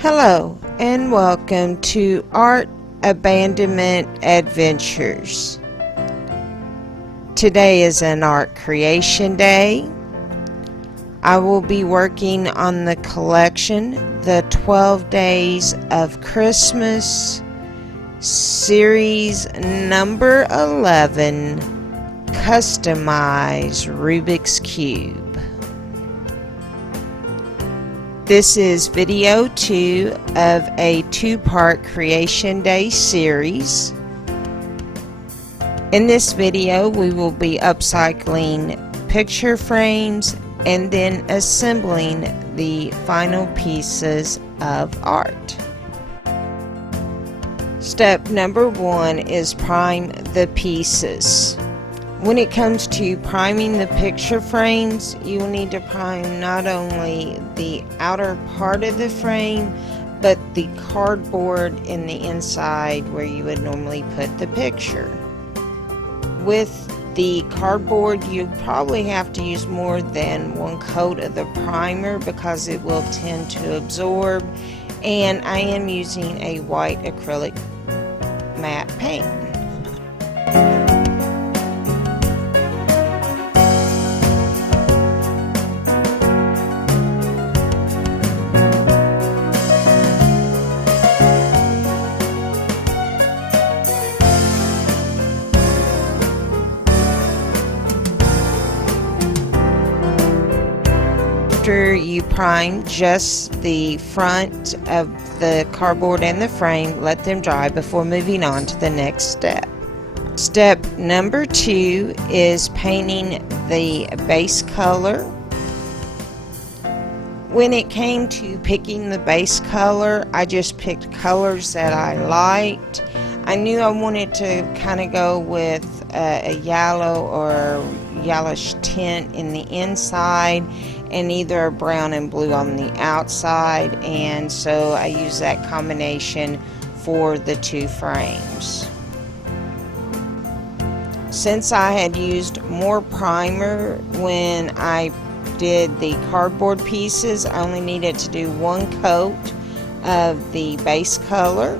Hello and welcome to Art Abandonment Adventures. Today is an art creation day. I will be working on the collection, the 12 Days of Christmas, series number 11, Customize Rubik's Cube. This is video 2 of a 2-part Creation Day series. In this video, we will be upcycling picture frames and then assembling the final pieces of art. Step number 1 is prime the pieces. When it comes to priming the picture frames, you will need to prime not only the outer part of the frame, but the cardboard in the inside where you would normally put the picture. With the cardboard, you probably have to use more than one coat of the primer because it will tend to absorb, and I am using a white acrylic matte paint. After you prime just the front of the cardboard and the frame, let them dry before moving on to the next step. Step number 2 is painting the base color. When it came to picking the base color, I just picked colors that I liked. I knew I wanted to kind of go with a yellow or yellowish tint in the inside and either a brown and blue on the outside, and so I used that combination for the 2 frames. Since I had used more primer when I did the cardboard pieces, I only needed to do 1 coat of the base color.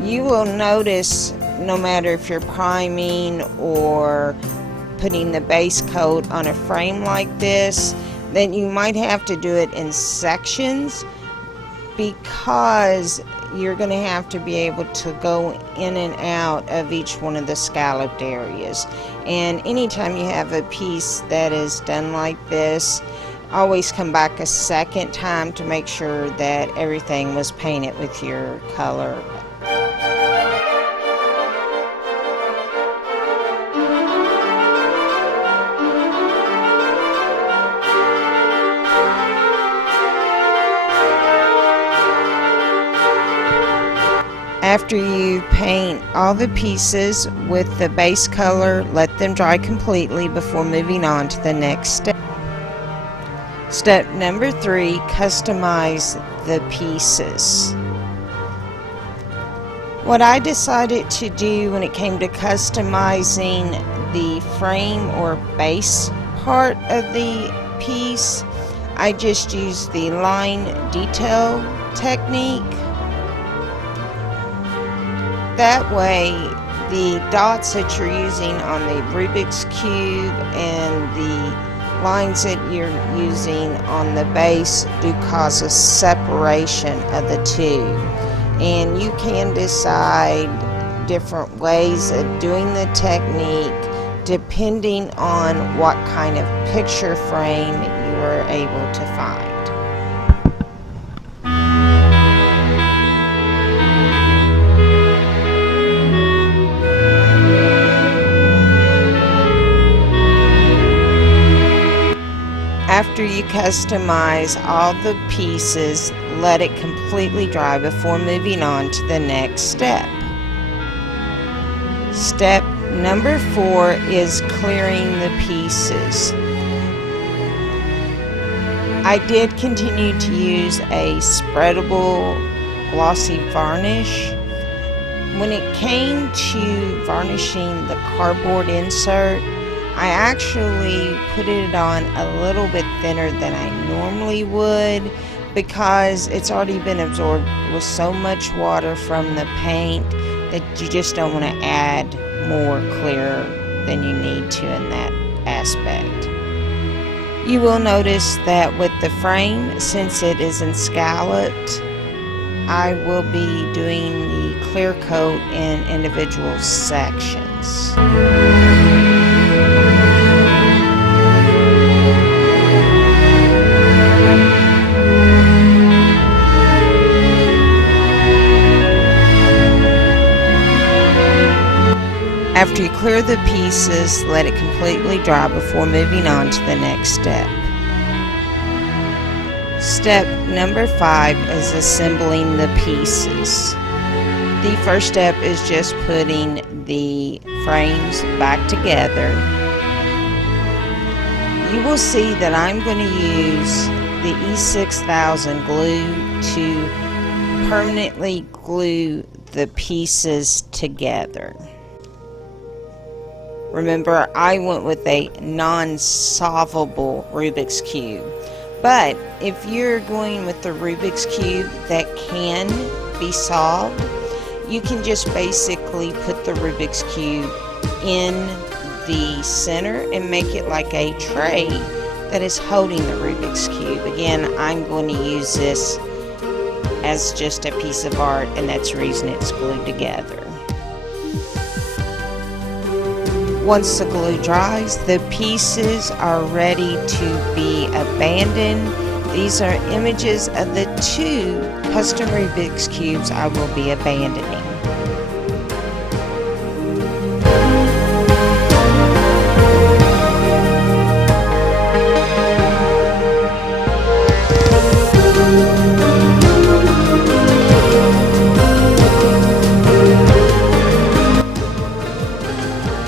You will notice no matter if you're priming or putting the base coat on a frame like this, then you might have to do it in sections because you're going to have to be able to go in and out of each one of the scalloped areas. And anytime you have a piece that is done like this, always come back a second time to make sure that everything was painted with your color. After you paint all the pieces with the base color, let them dry completely before moving on to the next step. Step number 3, customize the pieces. What I decided to do when it came to customizing the frame or base part of the piece, I just used the line detail technique. That way, the dots that you're using on the Rubik's Cube and the lines that you're using on the base do cause a separation of the 2. And you can decide different ways of doing the technique depending on what kind of picture frame you are able to find. After you customize all the pieces, let it completely dry before moving on to the next step. Step number 4 is clearing the pieces. I did continue to use a spreadable glossy varnish. When it came to varnishing the cardboard insert, I actually put it on a little bit thinner than I normally would because it's already been absorbed with so much water from the paint that you just don't want to add more clear than you need to in that aspect. You will notice that with the frame, since it is escalloped, I will be doing the clear coat in individual sections. After you clear the pieces, let it completely dry before moving on to the next step. Step number 5 is assembling the pieces. The first step is just putting the frames back together. You will see that I'm going to use the E6000 glue to permanently glue the pieces together. Remember, I went with a non-solvable Rubik's Cube. But if you're going with the Rubik's Cube that can be solved, you can just basically put the Rubik's Cube in the center and make it like a tray that is holding the Rubik's Cube. Again, I'm going to use this as just a piece of art, and that's the reason it's glued together. Once the glue dries, the pieces are ready to be abandoned. These are images of the 2 custom Rubik's Cubes I will be abandoning.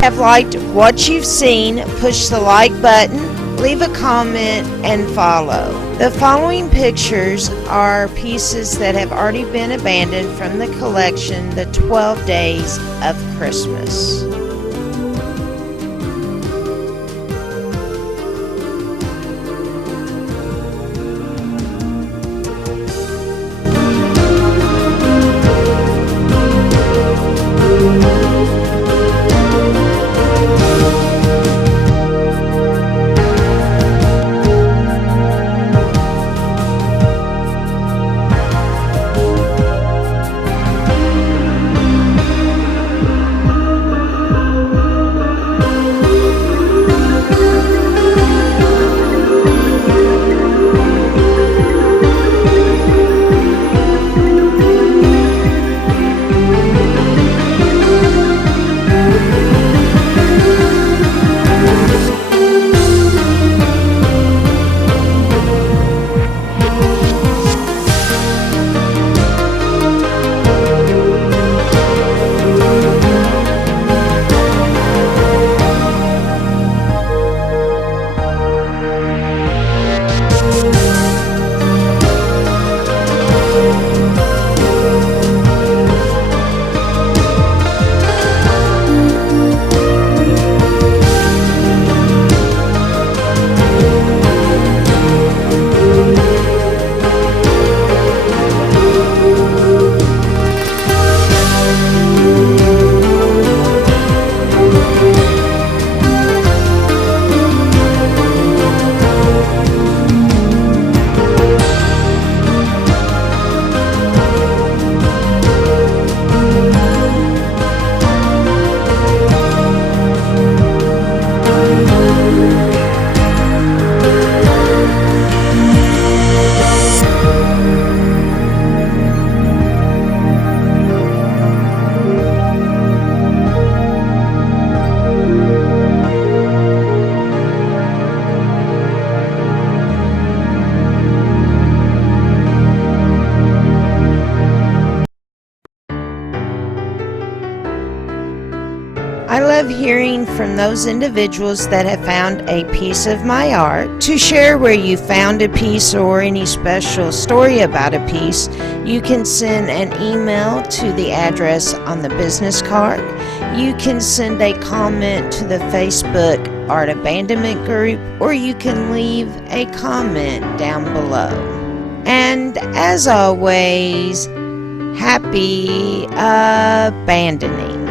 Have liked what you've seen, push the like button, leave a comment, and follow. The following pictures are pieces that have already been abandoned from the collection, The 12 Days of Christmas. I love hearing from those individuals that have found a piece of my art. To share where you found a piece or any special story about a piece, you can send an email to the address on the business card. You can send a comment to the Facebook Art Abandonment group, or you can leave a comment down below. And as always, happy abandoning.